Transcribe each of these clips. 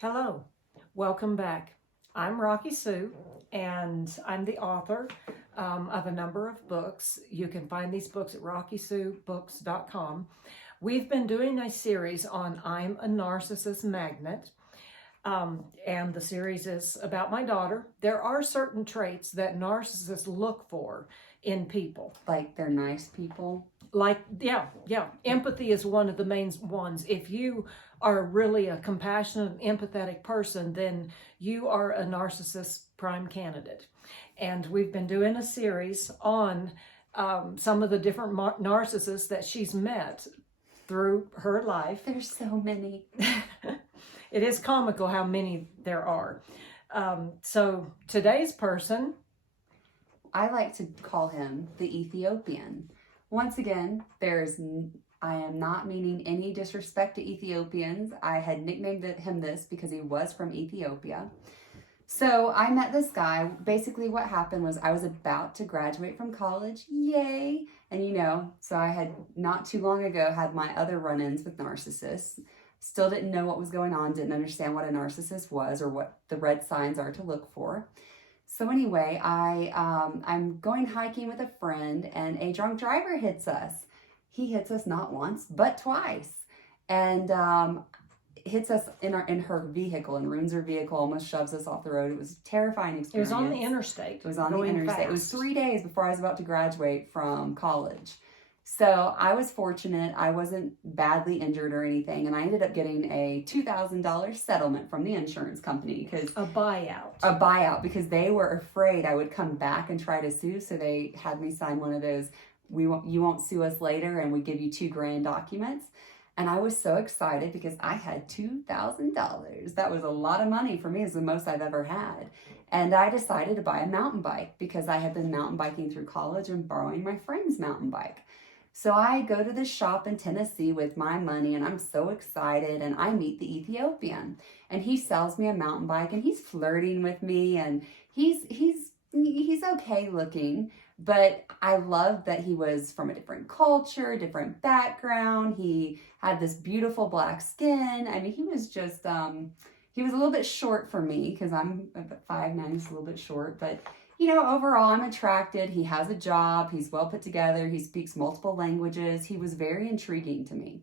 Hello, welcome back. I'm Rocky Sue, and I'm the author of a number of books. You can find these books at rockysuebooks.com. We've been doing a series on I'm a Narcissist Magnet, and the series is about my daughter. There are certain traits that narcissists look for in people. Like they're nice people? Yeah. Empathy is one of the main ones. If you are really a compassionate, empathetic person, then you are a narcissist prime candidate. And we've been doing a series on some of the different narcissists that she's met through her life. There's so many. It is comical how many there are. So today's person, I like to call him the Ethiopian. Once again, I am not meaning any disrespect to Ethiopians. I had nicknamed him this because he was from Ethiopia. So I met this guy. Basically what happened was I was about to graduate from college. Yay! And so I had not too long ago had my other run-ins with narcissists. Still didn't know what was going on, didn't understand what a narcissist was or what the red signs are to look for. So anyway, I'm going hiking with a friend and a drunk driver hits us. He hits us not once, but twice. And hits us in her vehicle and ruins her vehicle, almost shoves us off the road. It was a terrifying experience. it was on the interstate. It was on the interstate. Fast. It was 3 days before I was about to graduate from college. So I was fortunate. I wasn't badly injured or anything. And I ended up getting a $2,000 settlement from the insurance company. A buyout. A buyout because they were afraid I would come back and try to sue. So they had me sign one of those, you won't sue us later, and we give you $2,000 documents. And I was so excited because I had $2,000. That was a lot of money for me. It's the most I've ever had. And I decided to buy a mountain bike because I had been mountain biking through college and borrowing my friend's mountain bike. So I go to this shop in Tennessee with my money and I'm so excited, and I meet the Ethiopian and he sells me a mountain bike and he's flirting with me and he's okay looking, but I loved that he was from a different culture, different background. He had this beautiful black skin. I mean, he was just, he was a little bit short for me because I'm 5'9", he's a little bit short, but overall, I'm attracted. He has a job. He's well put together. He speaks multiple languages. He was very intriguing to me.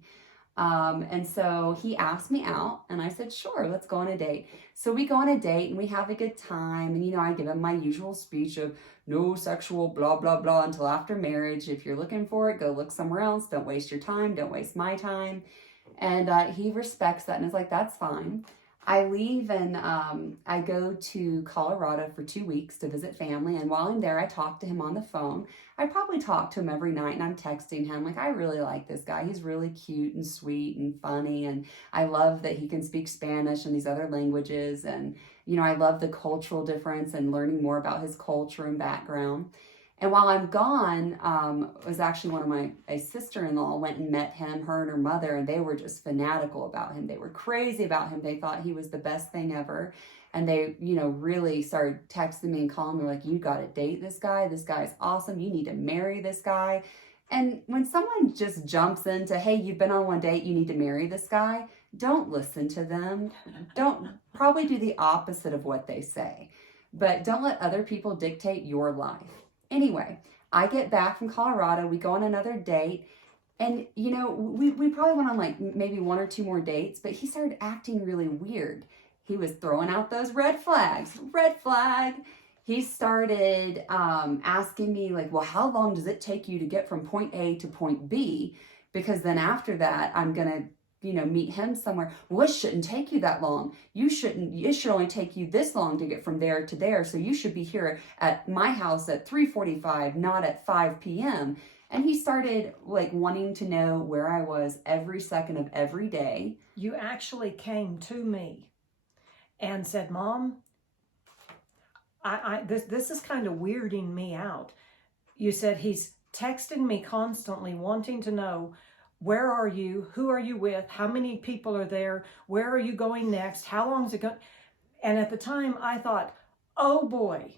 And so he asked me out and I said, sure, let's go on a date. So we go on a date and we have a good time. And, I give him my usual speech of no sexual blah, blah, blah until after marriage. If you're looking for it, go look somewhere else. Don't waste your time. Don't waste my time. And he respects that and is like, that's fine. I leave and I go to Colorado for 2 weeks to visit family. And while I'm there, I talk to him on the phone. I probably talk to him every night and I'm texting him like, I really like this guy. He's really cute and sweet and funny. And I love that he can speak Spanish and these other languages. And, I love the cultural difference and learning more about his culture and background. And while I'm gone, it was actually a sister-in-law went and met him, her and her mother, and they were just fanatical about him. They were crazy about him. They thought he was the best thing ever. And they, really started texting me and calling me like, you got to date this guy. This guy's awesome. You need to marry this guy. And when someone just jumps into, hey, you've been on one date, you need to marry this guy, don't listen to them. Probably do the opposite of what they say. But don't let other people dictate your life. Anyway, I get back from Colorado, we go on another date, and we probably went on like maybe 1 or 2 more dates, but he started acting really weird. He was throwing out those red flags. Red flag. He started asking me like, well, how long does it take you to get from point A to point B? Because then after that, I'm going to meet him somewhere. Well, it shouldn't take you that long. It should only take you this long to get from there to there. So you should be here at my house at 3:45, not at 5 p.m. And he started like wanting to know where I was every second of every day. You actually came to me and said, Mom, this is kind of weirding me out. You said he's texting me constantly wanting to know, where are you? Who are you with? How many people are there? Where are you going next? How long is it going? And at the time I thought, oh boy,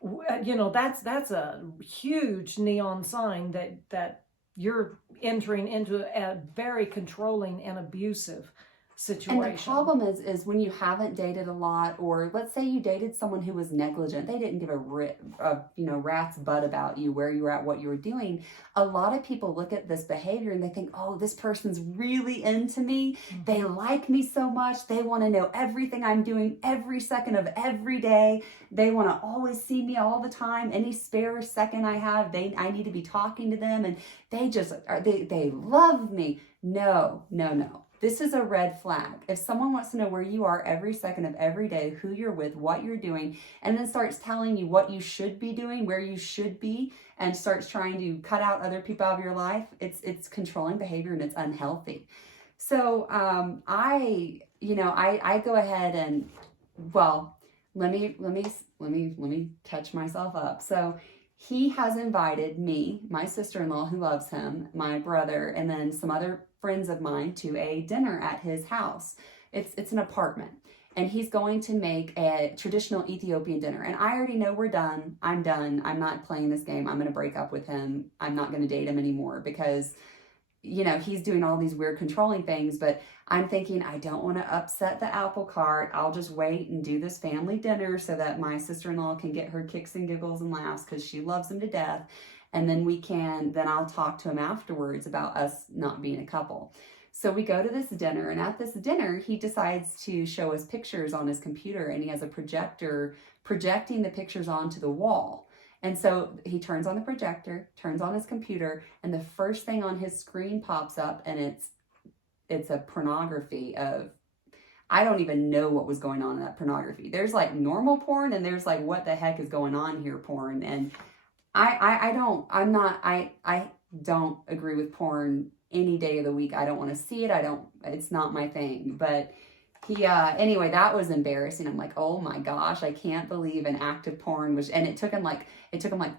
that's a huge neon sign that you're entering into a very controlling and abusive situation. And the problem is when you haven't dated a lot, or let's say you dated someone who was negligent, they didn't give a rat's butt about you, where you were at, what you were doing. A lot of people look at this behavior and they think, oh, this person's really into me. They like me so much. They want to know everything I'm doing every second of every day. They want to always see me all the time. Any spare second I have, I need to be talking to them, and they love me. No. This is a red flag. If someone wants to know where you are every second of every day, who you're with, what you're doing, and then starts telling you what you should be doing, where you should be, and starts trying to cut out other people out of your life, it's controlling behavior and it's unhealthy. So I go ahead and, well, let me catch myself up. So he has invited me, my sister-in-law who loves him, my brother, and then some other friends of mine to a dinner at his house. It's an apartment, and he's going to make a traditional Ethiopian dinner. And I already know we're done. I'm done. I'm not playing this game. I'm going to break up with him. I'm not going to date him anymore because, he's doing all these weird controlling things. But I'm thinking, I don't want to upset the apple cart. I'll just wait and do this family dinner so that my sister-in-law can get her kicks and giggles and laughs because she loves him to death. And then I'll talk to him afterwards about us not being a couple. So we go to this dinner, and at this dinner, he decides to show us pictures on his computer, and he has a projector projecting the pictures onto the wall. And so he turns on the projector, turns on his computer, and the first thing on his screen pops up, and it's a pornography of, I don't even know what was going on in that pornography. There's like normal porn, and there's like, what the heck is going on here porn. And I don't agree with porn any day of the week. I don't want to see it. It's not my thing. But anyway, that was embarrassing. I'm like, oh my gosh, I can't believe an active porn and it took him like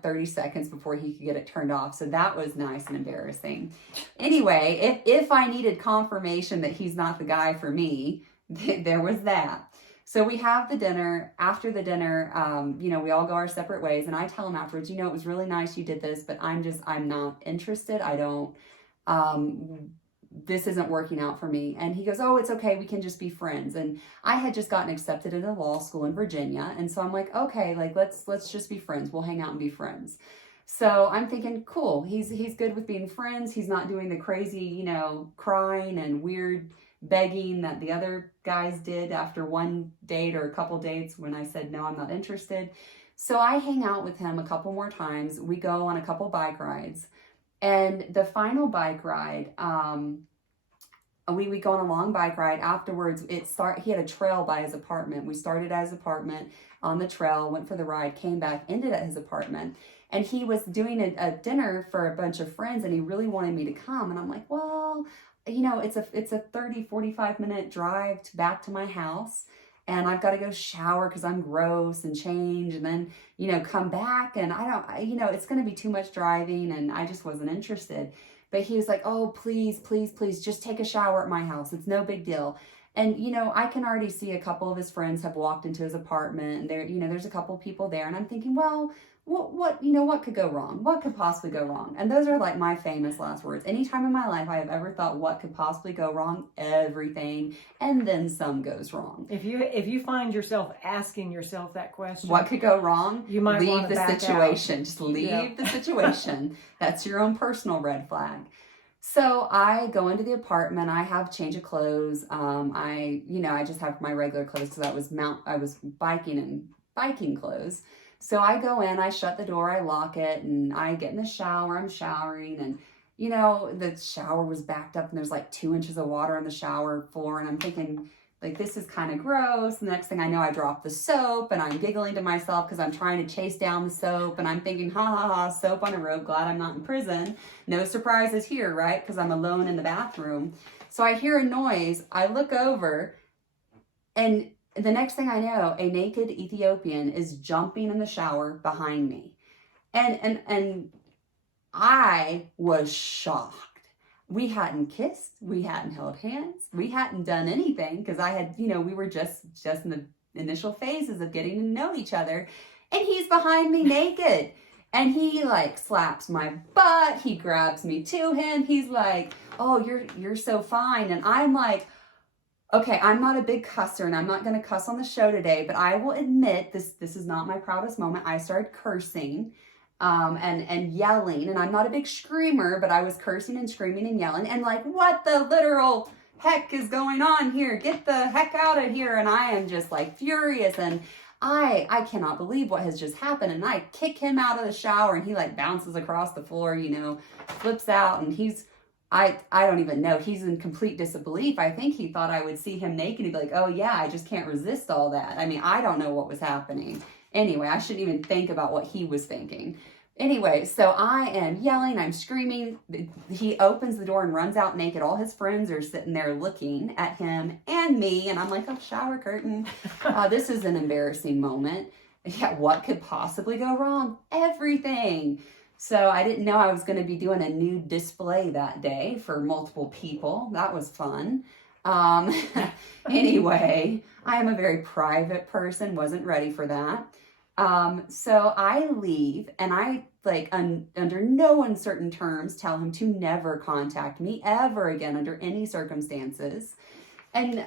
30 seconds before he could get it turned off. So that was nice and embarrassing. Anyway, if I needed confirmation that he's not the guy for me, there was that. So we have the dinner. After the dinner, we all go our separate ways. And I tell him afterwards, it was really nice you did this, but I'm not interested. This isn't working out for me. And he goes, oh, it's okay. We can just be friends. And I had just gotten accepted into law school in Virginia. And so I'm like, okay, like, let's just be friends. We'll hang out and be friends. So I'm thinking, cool. He's good with being friends. He's not doing the crazy, crying and weird begging that the other guys did after one date or a couple dates when I said, no, I'm not interested. So I hang out with him a couple more times. We go on a couple bike rides. And the final bike ride, we go on a long bike ride. Afterwards, he had a trail by his apartment. We started at his apartment on the trail, went for the ride, came back, ended at his apartment. And he was doing a dinner for a bunch of friends, and he really wanted me to come. And I'm like, well, it's a 30, 45 minute drive back to my house. And I've got to go shower because I'm gross and change and then, come back. And it's going to be too much driving. And I just wasn't interested. But he was like, oh, please, just take a shower at my house. It's no big deal. And, I can already see a couple of his friends have walked into his apartment and there, there's a couple people there. And I'm thinking, well, what could go wrong? What could possibly go wrong? And those are like my famous last words. Anytime in my life I have ever thought what could possibly go wrong, everything, and then some goes wrong. If you find yourself asking yourself that question, what could go wrong? You might leave want to the back situation. out. Just leave the situation. That's your own personal red flag. So I go into the apartment. I have change of clothes. I just have my regular clothes because I was biking in biking clothes. So I go in, I shut the door, I lock it, and I get in the shower. I'm showering, and the shower was backed up, and there's like 2 inches of water on the shower floor, and I'm thinking, like, this is kind of gross. And the next thing I know, I drop the soap, and I'm giggling to myself because I'm trying to chase down the soap, and I'm thinking, ha ha ha, soap on a rope, glad I'm not in prison. No surprises here, right? Because I'm alone in the bathroom. So I hear a noise, I look over, and the next thing I know, a naked Ethiopian is jumping in the shower behind me. And I was shocked. We hadn't kissed. We hadn't held hands. We hadn't done anything because I had, we were just in the initial phases of getting to know each other. And he's behind me naked. And he like slaps my butt. He grabs me to him. He's like, oh, you're so fine. And I'm like, Okay, I'm not a big cusser, and I'm not going to cuss on the show today, but I will admit this is not my proudest moment. I started cursing and yelling, and I'm not a big screamer, but I was cursing and screaming and yelling, and like, what the literal heck is going on here? Get the heck out of here. And I am just like furious, and I cannot believe what has just happened. And I kick him out of the shower, and he like bounces across the floor, flips out, and I don't even know. He's in complete disbelief. I think he thought I would see him naked and be like, oh yeah, I just can't resist all that. I mean, I don't know what was happening. Anyway, I shouldn't even think about what he was thinking. Anyway, so I am yelling, I'm screaming. He opens the door and runs out naked. All his friends are sitting there looking at him and me. And I'm like, oh, shower curtain. This is an embarrassing moment. Yeah, what could possibly go wrong? Everything. So I didn't know I was going to be doing a nude display that day for multiple people. That was fun. Anyway, I am a very private person, wasn't ready for that. So I leave, and I under no uncertain terms tell him to never contact me ever again under any circumstances. And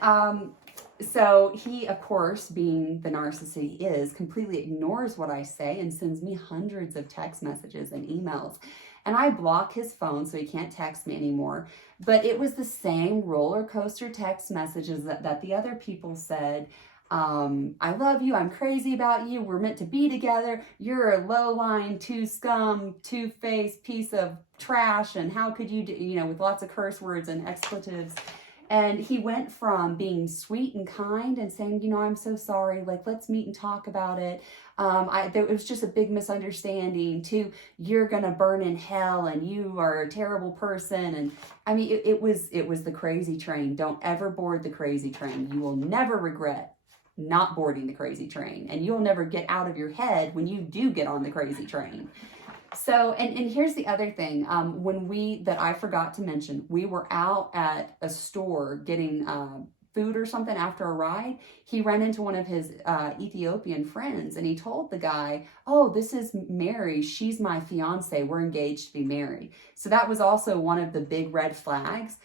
so he, of course, being the narcissist he is, completely ignores what I say and sends me hundreds of text messages and emails. And I block his phone so he can't text me anymore. But it was the same roller coaster text messages that the other people said. I love you. I'm crazy about you. We're meant to be together. You're a low-line, two-scum, two-faced piece of trash. And how could you do, with lots of curse words and expletives. And he went from being sweet and kind and saying, I'm so sorry, like, let's meet and talk about it. It was just a big misunderstanding, to you're going to burn in hell and you are a terrible person. And I mean, it was the crazy train. Don't ever board the crazy train. You will never regret not boarding the crazy train. And you'll never get out of your head when you do get on the crazy train. So, and here's the other thing, that I forgot to mention, we were out at a store getting food or something after a ride. He ran into one of his Ethiopian friends, and he told the guy, oh, this is Mary. She's my fiance. We're engaged to be married. So that was also one of the big red flags.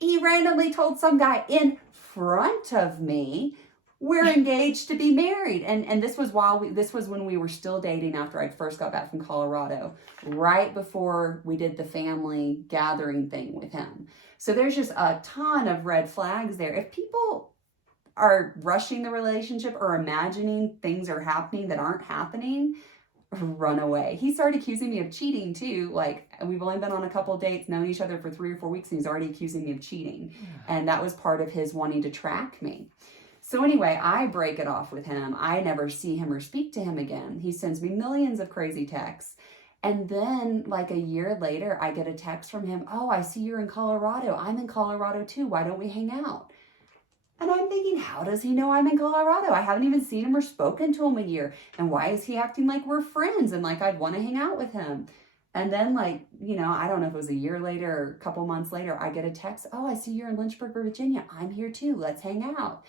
He randomly told some guy in front of me, we're engaged to be married. And this was when we were still dating after I first got back from Colorado, right before we did the family gathering thing with him. So there's just a ton of red flags there. If people are rushing the relationship or imagining things are happening that aren't happening, run away. He started accusing me of cheating too. Like, we've only been on a couple of dates, known each other for 3 or 4 weeks, and he's already accusing me of cheating. And that was part of his wanting to track me. So anyway, I break it off with him. I never see him or speak to him again. He sends me millions of crazy texts. And then like a year later, I get a text from him. Oh, I see you're in Colorado. I'm in Colorado too. Why don't we hang out? And I'm thinking, how does he know I'm in Colorado? I haven't even seen him or spoken to him a year. And why is he acting like we're friends and like I'd want to hang out with him? And then I don't know if it was a year later or a couple months later, I get a text. Oh, I see you're in Lynchburg, Virginia. I'm here too. Let's hang out.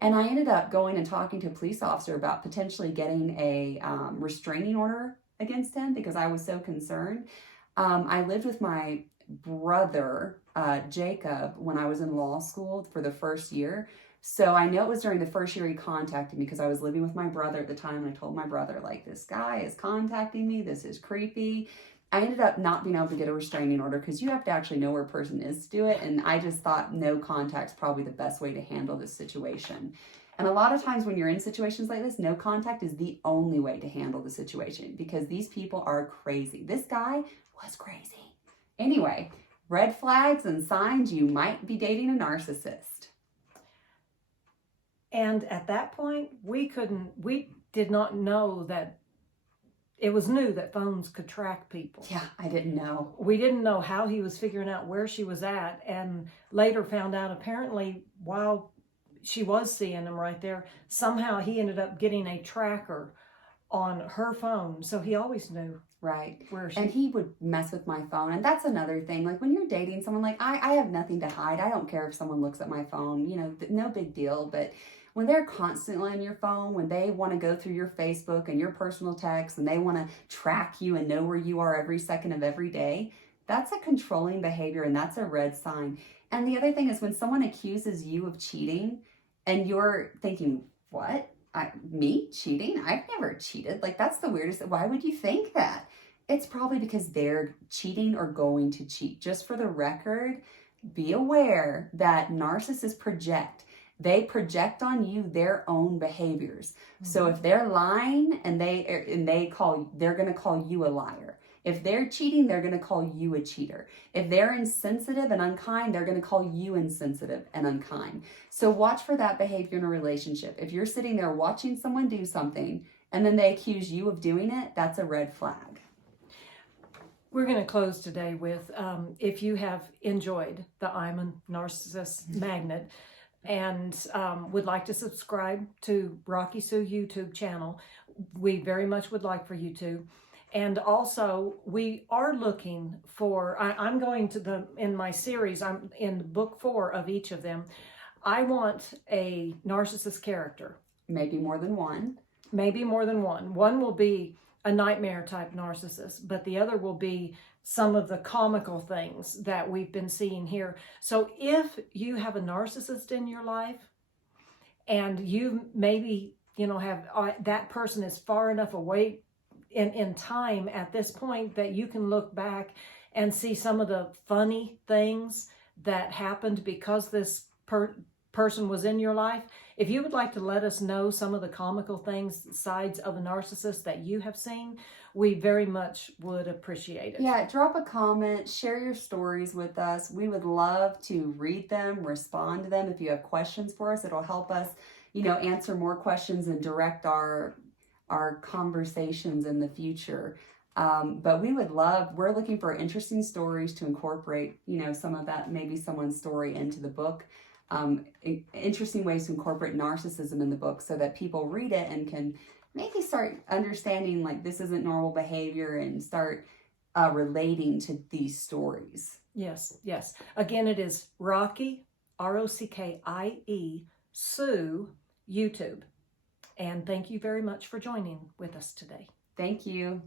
And I ended up going and talking to a police officer about potentially getting a restraining order against him because I was so concerned. I lived with my brother, Jacob, when I was in law school for the first year. So I know it was during the first year he contacted me because I was living with my brother at the time. And I told my brother, like, this guy is contacting me. This is creepy. I ended up not being able to get a restraining order because you have to actually know where a person is to do it. And I just thought no contact's probably the best way to handle this situation. And a lot of times when you're in situations like this, no contact is the only way to handle the situation because these people are crazy. This guy was crazy. Anyway, red flags and signs you might be dating a narcissist. And at that point, we did not know that it was new that phones could track people. Yeah, I didn't know. We didn't know how he was figuring out where she was at, and later found out apparently while she was seeing him right there, somehow he ended up getting a tracker on her phone. So he always knew. Right. Where she... And he would mess with my phone. And that's another thing. Like when you're dating someone, like I have nothing to hide. I don't care if someone looks at my phone, no big deal. But when they're constantly on your phone, when they want to go through your Facebook and your personal texts and they want to track you and know where you are every second of every day, that's a controlling behavior and that's a red sign. And the other thing is when someone accuses you of cheating and you're thinking, what? Me cheating? I've never cheated. Like, that's the weirdest. Why would you think that? It's probably because they're cheating or going to cheat. Just for the record, be aware that narcissists project. They project on you their own behaviors. Mm-hmm. So if they're lying and they're going to call you a liar. If they're cheating, they're going to call you a cheater. If they're insensitive and unkind, they're going to call you insensitive and unkind. So watch for that behavior in a relationship. If you're sitting there watching someone do something and then they accuse you of doing it, that's a red flag. We're going to close today with, if you have enjoyed the I'm a Narcissist Magnet and would like to subscribe to Rockie Sue YouTube channel, we very much would like for you to. And also, we are looking for, I'm going to in my series, I'm in book 4 of each of them, I want a narcissist character. Maybe more than one. Maybe more than one. One will be a nightmare type narcissist, but the other will be some of the comical things that we've been seeing here. So if you have a narcissist in your life and you maybe, have that person is far enough away in time at this point that you can look back and see some of the funny things that happened because this person was in your life. If you would like to let us know some of the comical things, sides of a narcissist that you have seen, we very much would appreciate it. Yeah, drop a comment, share your stories with us. We would love to read them, respond to them. If you have questions for us, it'll help us, answer more questions and direct our conversations in the future. But we're looking for interesting stories to incorporate, some of that, maybe someone's story into the book. Interesting ways to incorporate narcissism in the book so that people read it and can maybe start understanding like this isn't normal behavior and start relating to these stories. Yes. Again, it is Rockie, Rockie, Sue, YouTube. And thank you very much for joining with us today. Thank you.